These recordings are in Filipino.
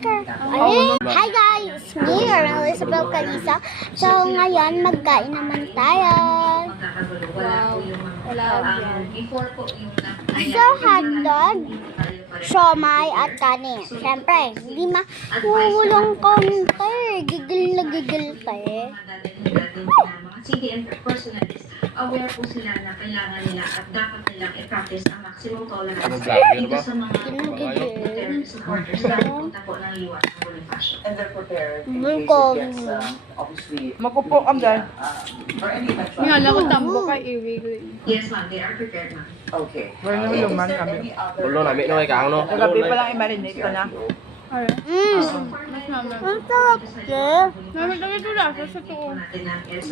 Hi guys! Me, Isabel Calisa. So ngayon, magkain naman tayo. Wow. Wala yan. So, hotdog, siomay at kanin. Siyempre, hindi mahulong konti. Gigil na gigil ka eh. CDN personalist, aware po sila na kailangan nila at dapat nilang i-practice ang maximum tolerance dito sa mga terrorist supporters na punta po ng iwas ng Bonifacio. And they're prepared in Welcome. case it gets, obviously, Mapupo ang dyan. for any eventuality. Nga lang ko tambo kay Iwi. Yes ma'am, they are prepared ma'am. Okay. Wala naman Is luman there kami. any other- Ulo namin no kay Kang no. Kagabi pa lang i-marinate ko na. Mas mama. Ang sarap eh. Namin ito lang sa totoo.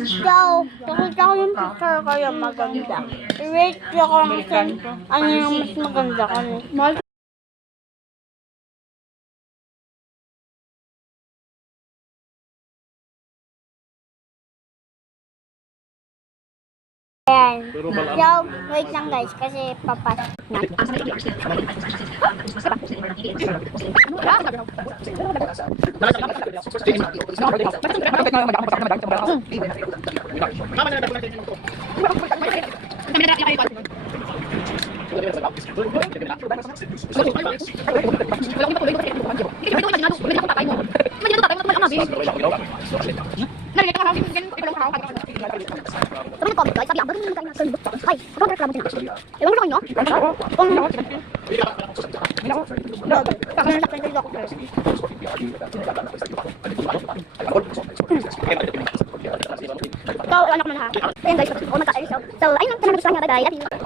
So, nakita ko yung picture ko yung maganda. I-rate ko kung ano yung mas maganda ko. Mahal Ayan. Pero bala So, wait lang guys, kasi papasok na. Sabi ng comment guys, sabi ang bagay kayo ng salubot sa ay, kapag reklamo din. Ewan ko sa inyo. Kung So, ano ko na ha. Ayan guys, ako magkakain. So, ayun lang, talaga gusto niya. Bye-bye.